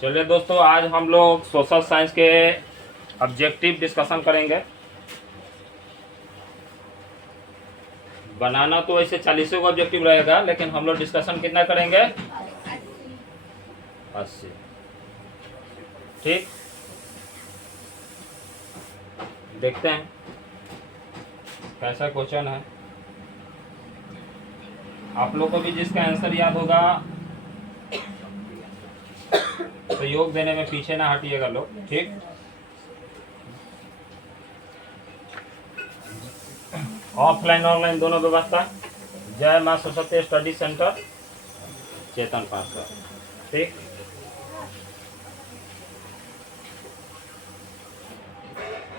चलिए दोस्तों, आज हम लोग सोशल साइंस के ऑब्जेक्टिव डिस्कशन करेंगे। बनाना तो ऐसे 40 का ऑब्जेक्टिव रहेगा, लेकिन हम लोग डिस्कशन कितना करेंगे? 80। ठीक, देखते हैं कैसा क्वेश्चन है। आप लोग को भी जिसका आंसर याद होगा तो योग देने में पीछे ना हटिएगा लोग। ठीक, ऑफलाइन ऑनलाइन दोनों व्यवस्था। जय माँ सरस्वती स्टडी सेंटर, चेतन पास। ठीक,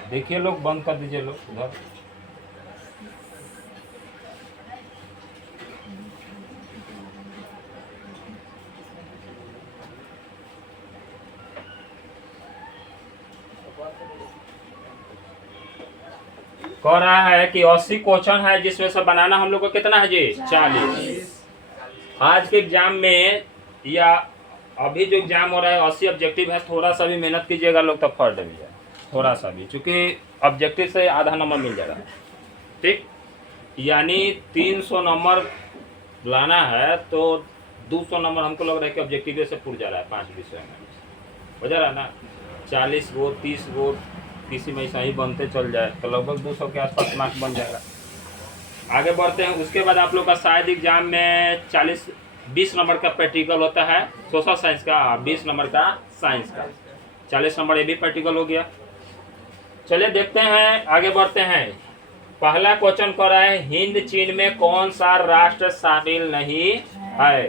देखिए लोग, बंद कर दीजिए लोग उधर। कह रहा है कि 80 क्वेश्चन है, जिसमें से बनाना हम लोग को कितना है जी? 40। आज के एग्जाम में या अभी जो एग्जाम हो रहा है 80 ऑब्जेक्टिव है। थोड़ा सा भी मेहनत कीजिएगा लोग तो फर्स्ट मिल जाए, थोड़ा सा भी, क्योंकि ऑब्जेक्टिव से आधा नंबर मिल जाएगा। ठीक, यानी 300 नंबर लाना है तो 200 नंबर हमको लग रहा है कि ऑब्जेक्टिव से पूरा जा रहा है। 5 विषय में हो जा रहा है ना। 40 गो 30 गो किसी में ऐसा ही बनते चल जाए तो लगभग 200 के आसपास मार्क्स बन जाएगा। आगे बढ़ते हैं। उसके बाद आप लोग का शायद एग्जाम में 20 नंबर का प्रैक्टिकल होता है सोशल साइंस का, 20 नंबर का साइंस का, 40 नंबर ये भी प्रैक्टिकल हो गया। चलिए देखते हैं, आगे बढ़ते हैं। पहला क्वेश्चन कर रहा है, हिंद चीन में कौन सा राष्ट्र शामिल नहीं है?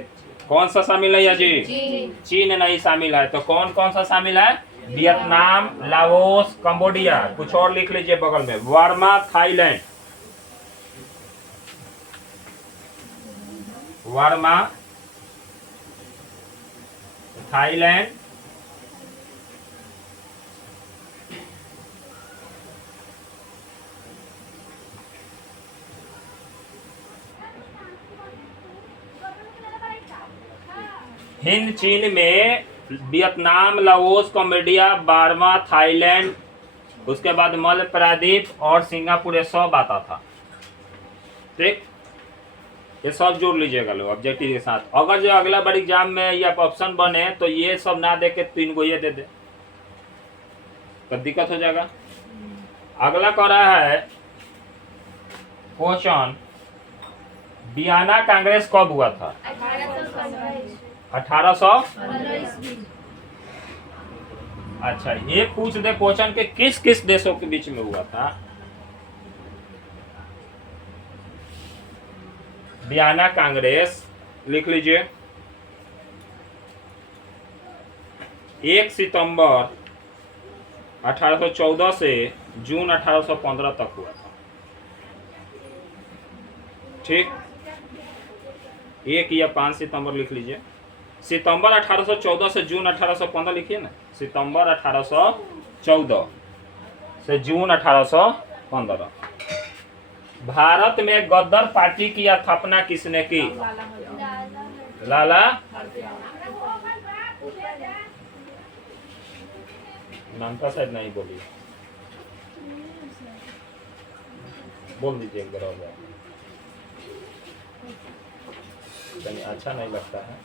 कौन सा शामिल है जी? चीन नहीं शामिल है। तो कौन कौन सा शामिल है? Vietnam, Laos, Cambodia. कुछ और लिख लीजिए बगल में, वर्मा, थाईलैंड। वर्मा, थाईलैंड, हिंद चीन में Vietnam, Laos, Cambodia, Burma, Thailand, उसके बाद मध्य प्रायद्वीप और सिंगापुर, ये सब आता था। ठीक, ये सब जोड़ लीजिएगा लोग ऑब्जेक्टिव के साथ। अगर जो अगला बार एग्जाम में या ऑप्शन बने तो ये सब ना दे के 3 को ये दे दे तो दिक्कत हो जाएगा। अगला कह रहा है क्वेश्चन, वियना कांग्रेस कब हुआ था? 1800। अच्छा, ये पूछ दे क्वेश्चन के किस किस देशों के बीच में हुआ था। वियना कांग्रेस लिख लीजिए। 1 सितंबर 1814 से जून 1815 तक हुआ था। ठीक, 1 या 5 सितंबर लिख लीजिए। सितंबर 1814 से जून 1815 लिखिए ना। सितंबर 1814 से जून 1815। भारत में गद्दर पार्टी की स्थापना किसने की? लाला नाम का शायद नहीं बोली, बोल दीजिए एक बार और। अच्छा नहीं लगता है,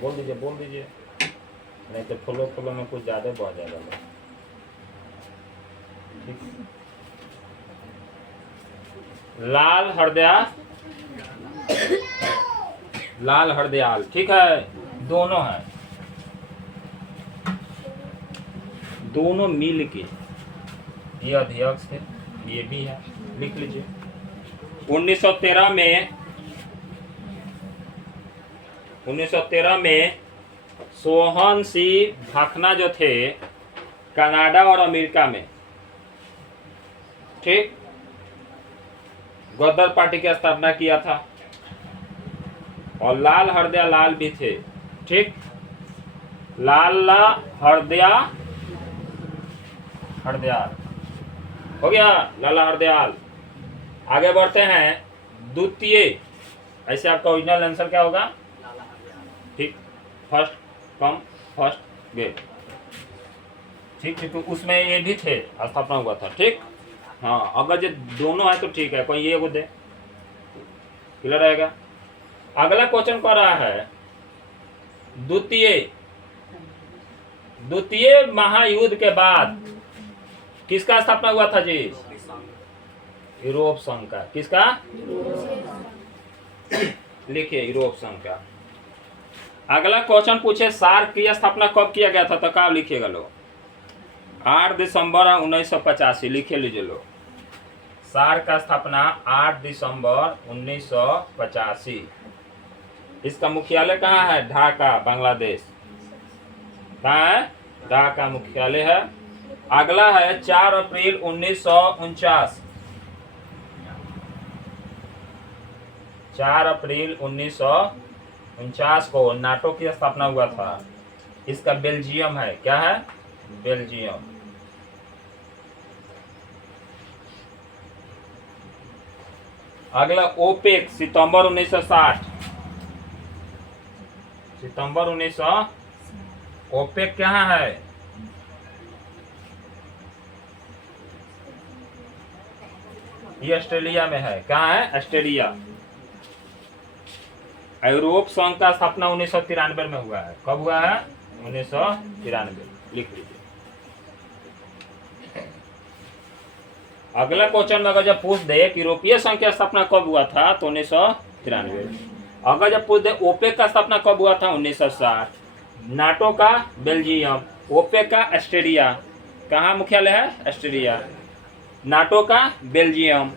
बोल दीजिए, बोल दीजिए, नहीं तो फ्लो फ्लो में कुछ ज्यादा बह जाएगा। लाल हरदयाल, लाल हरदयाल। ठीक है, दोनों है, दोनों मिल के ये अध्यक्ष थे, ये भी है, लिख लीजिए। 1913 में सोहन सिंह भाखना जो थे कनाडा और अमेरिका में, ठीक, गद्दर पार्टी की स्थापना किया था। और लाल हरदयाल भी थे। ठीक, लाल हरदयाल हो गया, लाला हरदयाल। आगे बढ़ते हैं। द्वितीय, ऐसे आपका ओरिजिनल आंसर क्या होगा? ठीक, फर्स्ट कम फर्स्ट गेट। ठीक है, तो उसमें ये भी थे, स्थापना हुआ था। ठीक, हाँ, अगर ये दोनों है तो ठीक है, कोई ये को दे, क्लियर रहेगा। अगला क्वेश्चन कर रहा है द्वितीय महायुद्ध के बाद किसका स्थापना हुआ था जी? यूरोप संघ का। किसका? लिखिए, यूरोप संघ का। अगला क्वेश्चन पूछे सार्क की स्थापना कब किया गया था, तो कब लिखिएगा लोग? 8 दिसंबर 1985 लिखे लीजिए लोग। सार्क का स्थापना 8 दिसंबर 1985। इसका मुख्यालय कहाँ है? ढाका, बांग्लादेश। कहाँ है? ढाका मुख्यालय है। अगला है 4 अप्रैल 1949। 4 अप्रैल 1949 को नाटो की स्थापना हुआ था। इसका बेल्जियम है। क्या है? बेल्जियम। अगला ओपेक, सितंबर 1960। सितंबर 1900। ओपेक कहाँ है? ये ऑस्ट्रेलिया में है। कहाँ है? ऑस्ट्रेलिया। यूरोप संघ का स्थापना 1993 में हुआ है। कब हुआ है? 1993। लिख लीजिए। अगला क्वेश्चन में अगर जब पूछ दे कि यूरोपीय संघ की स्थापना कब हुआ था, तो 1993। अगर जब पूछ दे ओपेक का स्थापना कब हुआ था, 1960। नाटो का बेल्जियम, ओपेक का ऑस्ट्रेलिया। कहाँ मुख्यालय है? ऑस्ट्रेलिया। नाटो का बेल्जियम।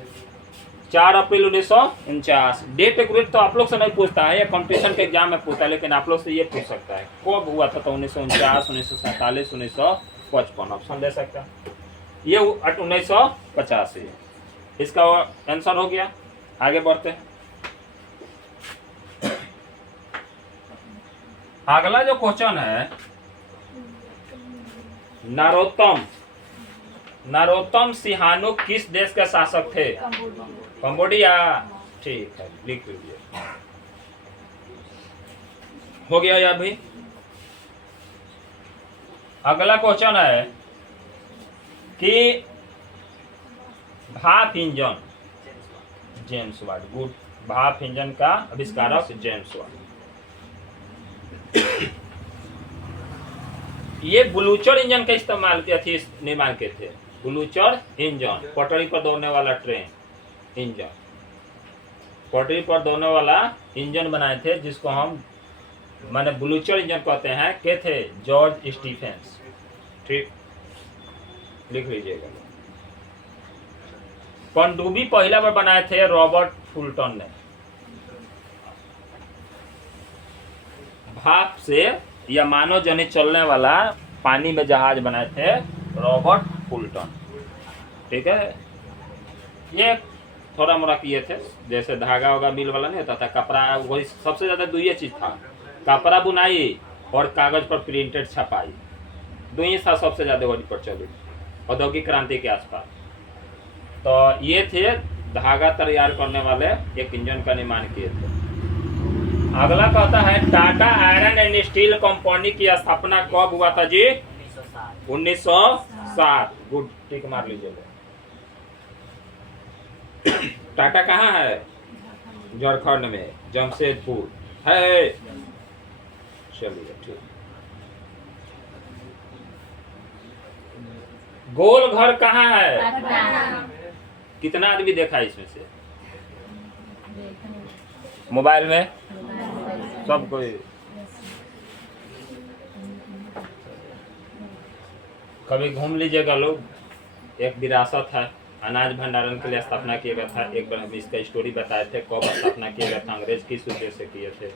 4 अप्रैल 1949। डेट एक्यूरेट तो आप लोग से नहीं पूछता है, ये कंपटीशन के एग्जाम में पूछता है, लेकिन आप लोग से ये पूछ सकता है कब हुआ था, तो 1949, 1947, 1955 ऑप्शन दे सकता है। ये 1985। इसका आंसर हो गया। आगे बढ़ते हैं। अगला जो क्वेश्चन है, नरोत्तम सिहानुक किस देश के शासक थे? कंबोडिया। ठीक है, लिख लीजिए। हो गया यह भी। अगला क्वेश्चन है कि भाप इंजन, जेम्स वाट। गुड। भाप इंजन का आविष्कारक जेम्स वाट। ये ब्लूचर इंजन का इस्तेमाल किया थी, निर्माण किए थे। ब्लूचर इंजन, पटरी पर दौड़ने वाला ट्रेन इंजन, पटरी पर दौड़ने वाला इंजन बनाए थे, जिसको हम माने ब्लूचर इंजन कहते हैं। के थे? George Stephens. ठीक, लिख लीजिएगा। पनडुब्बी पहला बार बनाए थे रॉबर्ट फुल्टन ने। भाप से या मानव जनित चलने वाला पानी में जहाज बनाए थे रॉबर्ट फुल्टन। ठीक है, ये थोड़ा मोड़ा किए थे, जैसे धागा होगा मिल वाला नहीं होता था, कपड़ा। वही सबसे ज्यादा दो ही चीज था, कपड़ा बुनाई और कागज पर प्रिंटेड छपाई। दो ही था सबसे ज्यादा वही प्रचलित औद्योगिक क्रांति के आसपास। तो ये थे धागा तैयार करने वाले, एक इंजन का निर्माण किए थे। अगला कहता है Tata iron and steel company की स्थापना कब हुआ था जी? 1907। गुड, टिक मार लीजिएगा। टाटा कहाँ है? झारखंड में, जमशेदपुर है। चलिए ठीक। गोल घर कहाँ है? कितना आदमी देखा इसमें से? मोबाइल में सब कोई। कभी घूम लीजिएगा लोग। एक विरासत है, अनाज भंडारण के लिए स्थापना किया गया था। एक बार हम इसका स्टोरी बताए थे, कब स्थापना किया गया था, अंग्रेज किस उद्देश्य से किए थे।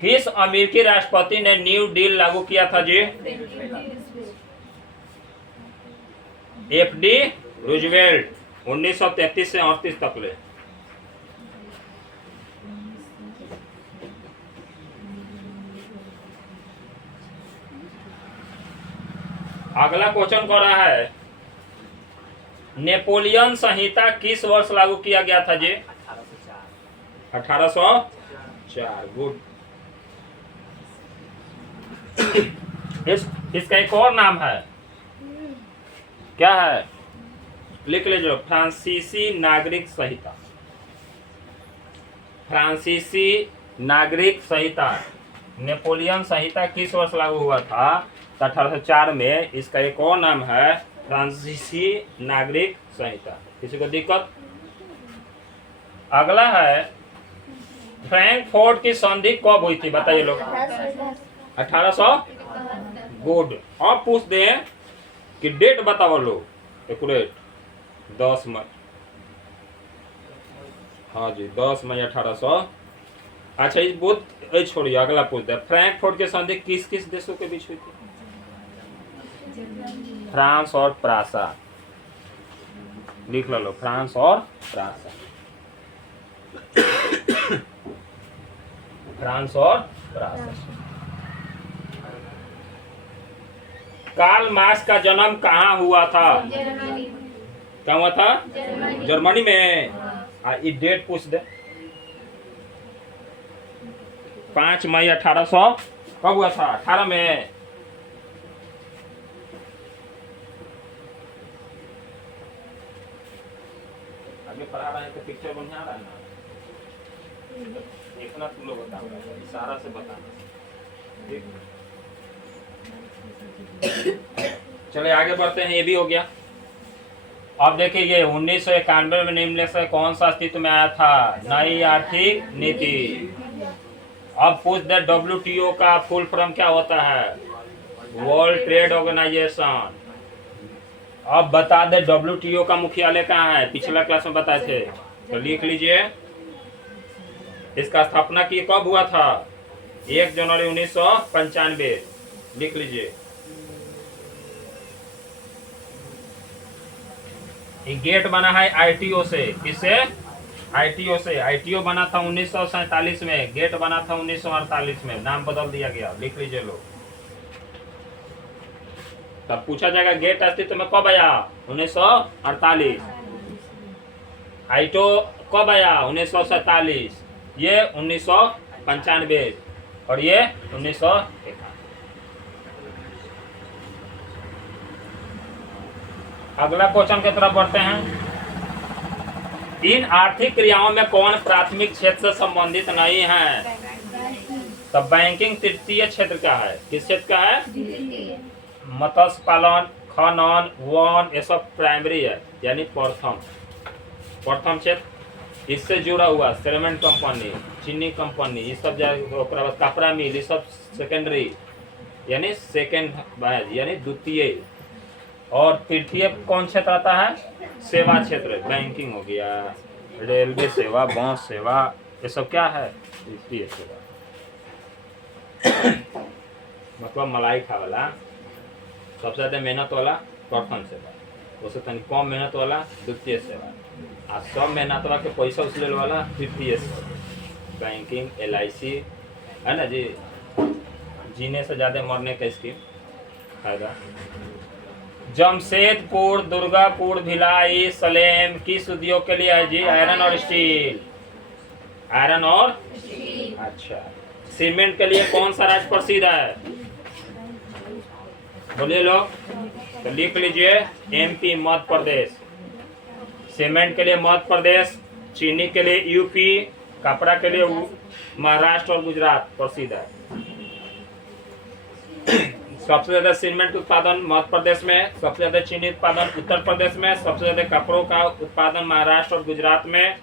किस अमेरिकी राष्ट्रपति ने न्यू डील लागू किया था जी? FD Roosevelt. 1933 से 38 तक ले। अगला क्वेश्चन कर रहा है नेपोलियन संहिता किस वर्ष लागू किया गया था जी? 1804। गुड। इसका एक और नाम है, क्या है? लिख लीजिए, फ्रांसीसी नागरिक संहिता। फ्रांसीसी नागरिक संहिता, नेपोलियन संहिता किस वर्ष लागू हुआ था? 1804 में। इसका एक और नाम है फ्रांसीसी नागरिक संहिता। किसी को दिक्कत? अगला है, फ्रैंकफर्ट की संधि कब हुई थी? बताइए लोग। 1800। गुड। अब पूछ दें कि डेट बताओ लोग एक्यूरेट। 10 मई। हाँ जी, 10 मई 1800। अच्छा, इस बहुत छोड़िए, अगला पूछ दे, फ्रैंकफर्ट की संधि किस किस देशों के बीच हुई थी? फ्रांस और प्रासा। लिख लो, फ्रांस और प्रासा। फ्रांस और प्रासा। कार्ल मार्क्स का जन्म कहाँ हुआ था? कहाँ हुआ था? जर्मनी में। ये डेट पूछ दे। 5 मई 1800 कब हुआ था? 18 में। आगे पढ़ा रहे हैं तो पिक्चर बढ़िया आ रहा है ना? इतना तुम लोग बता, इशारा से बताना। चलिए आगे बढ़ते हैं। ये भी हो गया। अब देखिए, ये 1991 में निम्न से कौन सा अस्तित्व में आया था? नई आर्थिक नीति। अब पूछ दे, WTO का फुल फॉर्म क्या होता है? World Trade Organization. अब बता दे, WTO का मुख्यालय कहाँ है? पिछला क्लास में बताए थे, तो लिख लीजिए। इसका स्थापना की कब हुआ था? 1 जनवरी 1995। लिख लीजिए। ये गेट बना है ITO से। किससे? ITO से। ITO बना था 1947 में, गेट बना था 1948 में, नाम बदल दिया गया। लिख लीजिए लोग। तब पूछा जाएगा गेट अस्तित्व में कब आया? 1948। ITO कब आया? 1947। ये 1995 और ये 1991। अगला क्वेश्चन की तरफ बढ़ते हैं। इन आर्थिक क्रियाओं में कौन प्राथमिक क्षेत्र से संबंधित नहीं है? तब बैंकिंग तृतीय क्षेत्र का है। किस क्षेत्र का है? मत्स्य पालन, खनन, वन, ये सब प्राइमरी है, यानी प्रथम क्षेत्र। इससे जुड़ा हुआ सीमेंट कंपनी, चीनी कंपनी, ये सब कपड़ा मिल, ये सब सेकेंडरी, यानी सेकेंड यानी द्वितीय। और तृतीय कौन क्षेत्र आता है? सेवा क्षेत्र। बैंकिंग हो गया, रेलवे सेवा, बस सेवा, ये सब क्या है? तृतीय सेवा। मतलब मलाई खा वाला, सबसे ज्यादा मेहनत वाला प्रथम सेवा, उससे तनी कम मेहनत वाला द्वितीय सेवा, आ सब मेहनत वाला के पैसा उछले वाला तृतीय सेवा। बैंकिंग, LIC है ना जी, जीने से ज्यादा मरने का स्कीम फायदा। जमशेदपुर, दुर्गापुर, भिलाई, सलेम किस उद्योग के लिए है जी? आयरन और स्टील। आयरन और अच्छा। सीमेंट के लिए कौन सा राज्य प्रसिद्ध है? बोलिए लोग, तो लिख लीजिए। MP, मध्य प्रदेश। सीमेंट के लिए मध्य प्रदेश, चीनी के लिए UP, कपड़ा के लिए महाराष्ट्र और गुजरात प्रसिद्ध है। सबसे ज्यादा सीमेंट उत्पादन मध्य प्रदेश में, सबसे ज्यादा चीनी उत्पादन उत्तर प्रदेश में, सबसे ज्यादा कपड़ों का उत्पादन महाराष्ट्र और गुजरात में।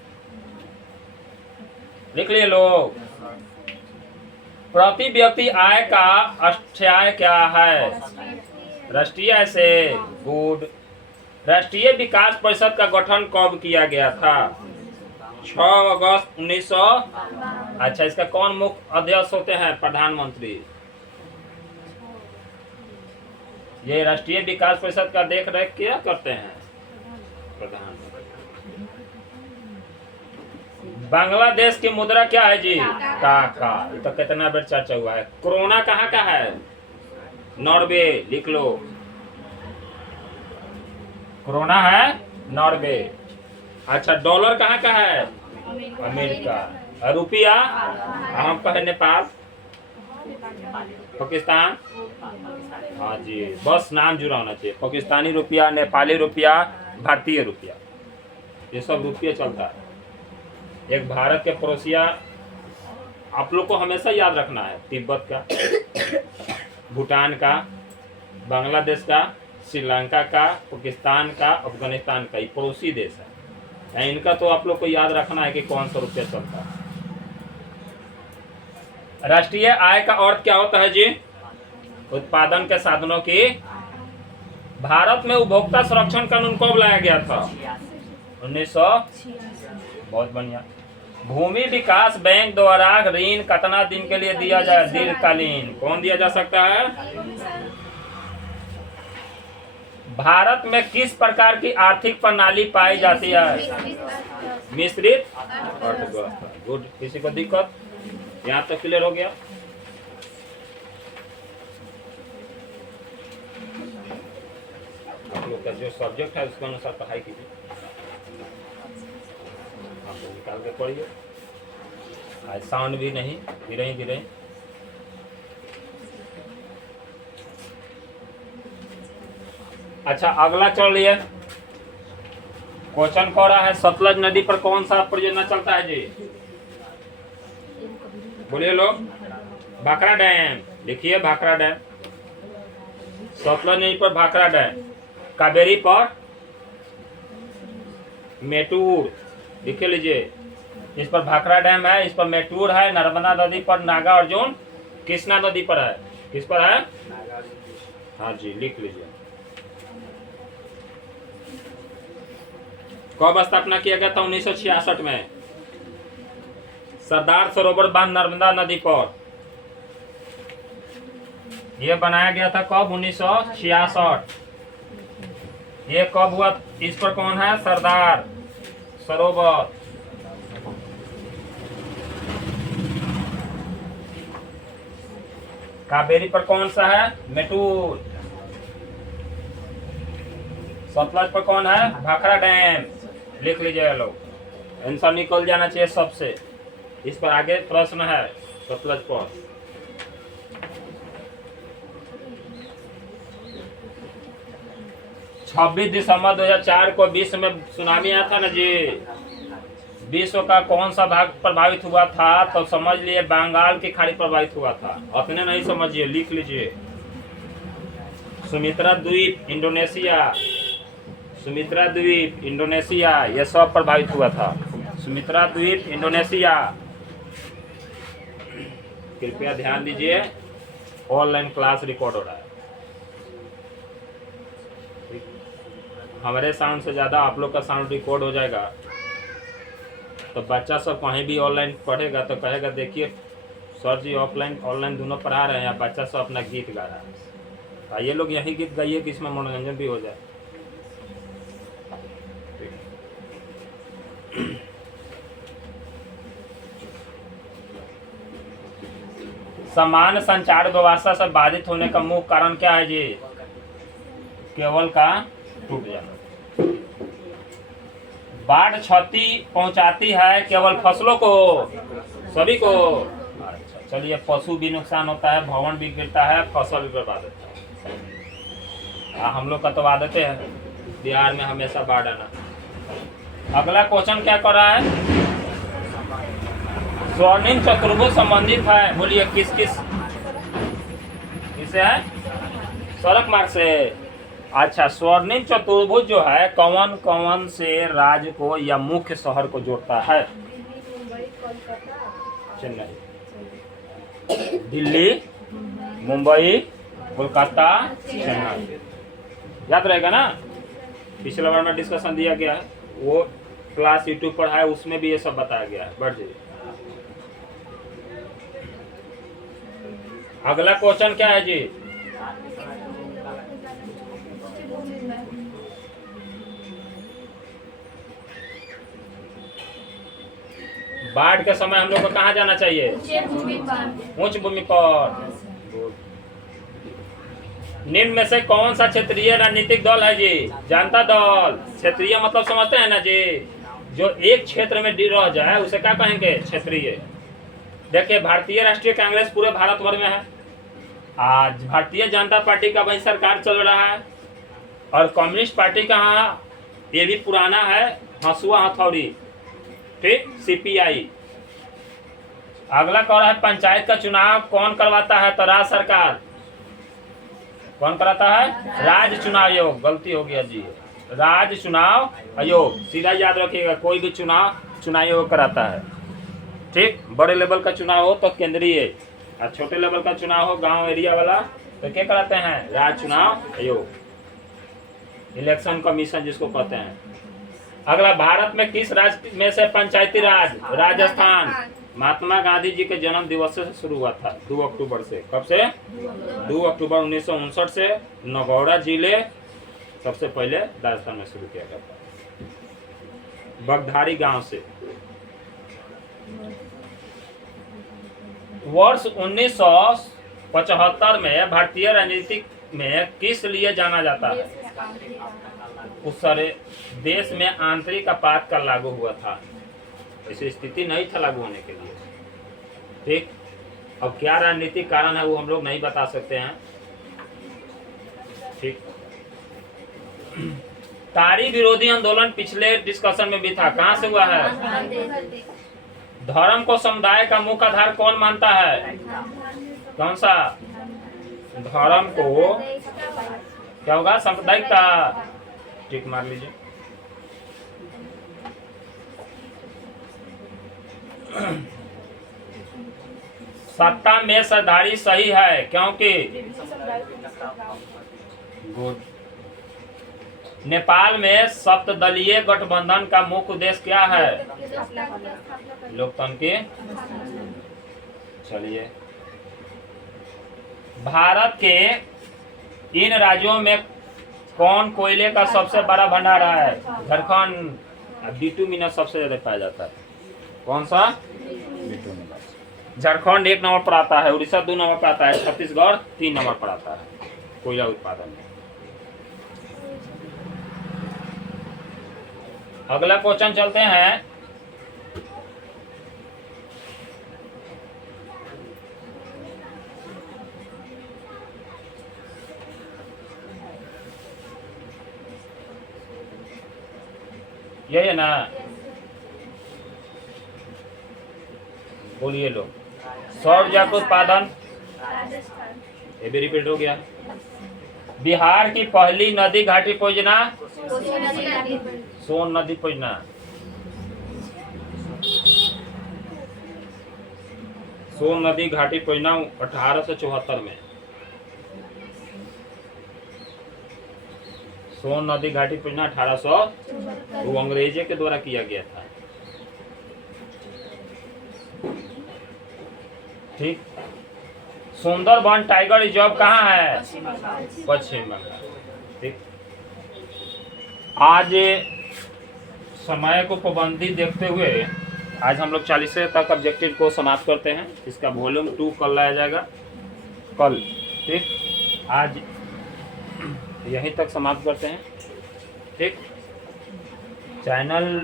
लिख लिए लोग। प्रति व्यक्ति आय का अष्टयाय क्या है? राष्ट्रीय आय से। गुड। राष्ट्रीय विकास परिषद का गठन कब किया गया था? 6 अगस्त 1900। अच्छा, इसका कौन मुख्य अध्यक्ष होते हैं? प्रधानमंत्री। ये राष्ट्रीय विकास परिषद का देख रेख क्या करते हैं? प्रधानमंत्री। बांग्लादेश की मुद्रा क्या है जी? टाका। ये तो कितना बार चर्चा हुआ है। कोरोना कहाँ का है? नॉर्वे। लिख लो, कोरोना है नॉर्वे। अच्छा, डॉलर कहाँ का है? अमेरिका। रुपया हम कहे नेपाल। पाकिस्तान, हाँ जी, बस नाम जुड़ा होना चाहिए। पाकिस्तानी रुपया, नेपाली रुपया, भारतीय रुपया, ये सब रुपये चलता है। एक भारत के पड़ोसिया आप लोग को हमेशा याद रखना है, तिब्बत का, भूटान का, बांग्लादेश का, श्रीलंका का, पाकिस्तान का, अफगानिस्तान का, ये पड़ोसी देश है। इनका तो आप लोग को याद रखना है कि कौन सा रुपया चलता है। राष्ट्रीय आय का अर्थ क्या होता है जी? उत्पादन के साधनों की। भारत में उपभोक्ता संरक्षण कानून कब लाया गया था? 1900। बहुत बढ़िया। भूमि विकास बैंक द्वारा ऋण कितना दिन के लिए दिया जाए? दीर्घकालीन। कौन दिया जा सकता है? भारत में किस प्रकार की आर्थिक प्रणाली पाई जाती है? मिश्रित अर्थव्यवस्था। गुड। किसी को दिक्कत? यहाँ तक क्लियर हो गया? आप लोग का जो सब्जेक्ट है उसके अनुसार पढ़ाई कीजिए, आप लोग निकाल के पढ़िए। आज साउंड भी नहीं, धीरे धीरे। अच्छा, अगला चल रही है। क्वेश्चन कह रहा है सतलज नदी पर कौन सा परियोजना चलता है जी? बोलिए लोग। भाखड़ा डैम। लिखिए भाखड़ा डैम। सतलज नदी पर भाखड़ा डैम। कावेरी पर मेटूर। लिख लीजिए, इस पर भाखड़ा डैम है, इस पर मेटूर है। नर्मदा नदी पर नागार्जुन। कृष्णा नदी पर है। किस पर है? हाँ जी, लिख लीजिए। कब स्थापना किया गया था? 1966 में। सरदार सरोवर बांध नर्मदा नदी पर यह बनाया गया था कब? 1966। ये कब हुआ? इस पर कौन है? सरदार सरोवर। कावेरी पर कौन सा है? मेटूर। सतलज पर कौन है? भाखड़ा डैम। लिख लीजिए लोग, आंसर निकल जाना चाहिए सबसे। इस पर आगे प्रश्न है सतलज पर। छब्बीस दिसंबर 2004 को विश्व में सुनामी आया था ना जी। विश्व का कौन सा भाग प्रभावित हुआ था? तो समझ लिए बंगाल की खाड़ी प्रभावित हुआ था। अपने नहीं समझिए, लिख लीजिए। सुमित्रा द्वीप इंडोनेशिया, सुमित्रा द्वीप इंडोनेशिया, यह सब प्रभावित हुआ था। सुमित्रा द्वीप इंडोनेशिया। कृपया ध्यान दीजिए, ऑनलाइन क्लास रिकॉर्ड हो रहा है। हमारे साउंड से ज़्यादा आप लोग का साउंड रिकॉर्ड हो जाएगा, तो बच्चा सब कहीं भी ऑनलाइन पढ़ेगा तो कहेगा देखिए सर जी ऑफलाइन ऑनलाइन दोनों पढ़ा रहे हैं, बच्चा सब अपना गीत गा रहा है। आइए लोग यही गीत गाइए कि इसमें मनोरंजन भी हो जाए। समान संचार व्यवस्था से बाधित होने का मुख्य कारण क्या है जी? केबल का टूट जाना। बाढ़ क्षति पहुंचाती है केवल फसलों को, सभी को? अच्छा, चलिए, पशु भी नुकसान होता है, भवन भी गिरता है, फसल भी बर्बाद होता है। हम लोग का तो आदत है बिहार में हमेशा बाढ़ आना। अगला क्वेश्चन क्या कर रहा है? स्वर्णिम चतुर्भुज संबंधित है। बोलिए किस किस किससे है? सड़क मार्ग से। अच्छा, स्वर्णिम चतुर्भुज जो है कौन कौन से राज्य को या मुख्य शहर को जोड़ता है? चेन्नई, दिल्ली, मुंबई, कोलकाता, चेन्नई। याद रहेगा ना? पिछले बार में डिस्कशन दिया गया है, वो क्लास यूट्यूब पर है, उसमें भी ये सब बताया गया है। बढ़ जाइए। अगला क्वेश्चन क्या है जी? बाढ़ के समय हम लोग को कहाँ जाना चाहिए? उच्च भूमि पर। निम्न में से कौन सा क्षेत्रीय राजनीतिक दल है जी? जनता दल। क्षेत्रीय मतलब समझते हैं ना जी? जो एक क्षेत्र में रह जाए उसे क्या कहेंगे? क्षेत्रीय। देखिए, भारतीय राष्ट्रीय कांग्रेस पूरे भारत भर में है। आज भारतीय जनता पार्टी का वही सरकार चल रहा है, और कम्युनिस्ट पार्टी का ये भी पुराना है, हंसुआ हथौड़ी, ठीक, सीपीआई। अगला कह रहा है पंचायत का चुनाव कौन करवाता है, तो राज्य सरकार। कौन कराता है? राज्य चुनाव आयोग। गलती हो गया जी, राज्य चुनाव आयोग, सीधा याद रखिएगा, कोई भी चुनाव आयोग कराता है, ठीक। बड़े लेवल का चुनाव हो तो केंद्रीय, और छोटे लेवल का चुनाव हो गांव एरिया वाला तो क्या कराते हैं? राज्य चुनाव आयोग, इलेक्शन कमीशन जिसको कहते हैं। अगला, भारत में किस राज्य में से पंचायती राज? राजस्थान। महात्मा गांधी जी के जन्म दिवस से शुरू हुआ था, 2 अक्टूबर से। कब से? 2 अक्टूबर 1959 से नगौड़ा जिले सबसे पहले राजस्थान में शुरू किया गया था, बगधारी गांव से। वर्ष 1975 में भारतीय राजनीति में किस लिए जाना जाता है? उस सारे देश में आंतरिक आपातकाल लागू हुआ था, ऐसी स्थिति नहीं था लागू होने के लिए, ठीक। अब क्या राजनीतिक कारण है वो हम लोग नहीं बता सकते हैं, ठीक। तारी विरोधी आंदोलन पिछले डिस्कशन में भी था, कहाँ से हुआ है? धर्म को समुदाय का मुख्य आधार कौन मानता है? कौन सा? धर्म को क्या होगा? सांप्रदायिकता, ठीक, मार लीजिए। सत्ता में सरदारी सही है क्योंकि गुड। नेपाल में सप्तदलीय गठबंधन का मुख्य उद्देश्य क्या है? लोकतंत्र की। चलिए, भारत के इन राज्यों में कौन कोयले का सबसे बड़ा भंडार है? झारखंड। बिटुमिनस सबसे ज्यादा पाया जाता है। कौन सा? बिटुमिनस। झारखंड 1 नंबर पर आता है, उड़ीसा 2 नंबर पर आता है, छत्तीसगढ़ 3 नंबर पर आता है कोयला उत्पादन में। अगला क्वेश्चन चलते हैं। यही है ना? बोलिए लोग। सौर ऊर्जा का उत्पादन, ये भी रिपीट हो गया। बिहार की पहली नदी घाटी परियोजना? सोन नदी परियोजना। सोन नदी घाटी परियोजना 1874 में। सोन नदी घाटी परियोजना 1800, वो अंग्रेजों के द्वारा किया गया था, ठीक। सुंदरबन टाइगर रिजर्व कहाँ है? पश्चिम बंगाल, ठीक। आज समय को पाबंदी देखते हुए आज हम लोग 40 तक ऑब्जेक्टिव को समाप्त करते हैं। इसका वॉल्यूम 2 कल लाया जाएगा, कल, ठीक। आज यहीं तक समाप्त करते हैं, ठीक। चैनल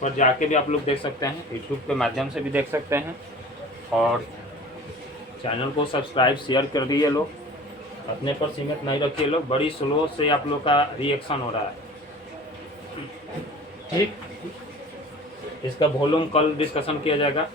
पर जाके भी आप लोग देख सकते हैं, यूट्यूब के माध्यम से भी देख सकते हैं, और चैनल को सब्सक्राइब शेयर कर दिए लोग, अपने पर सीमित नहीं रखिए लोग। बड़ी स्लो से आप लोग का रिएक्शन हो रहा है, ठीक। इसका वॉल्यूम कल डिस्कशन किया जाएगा।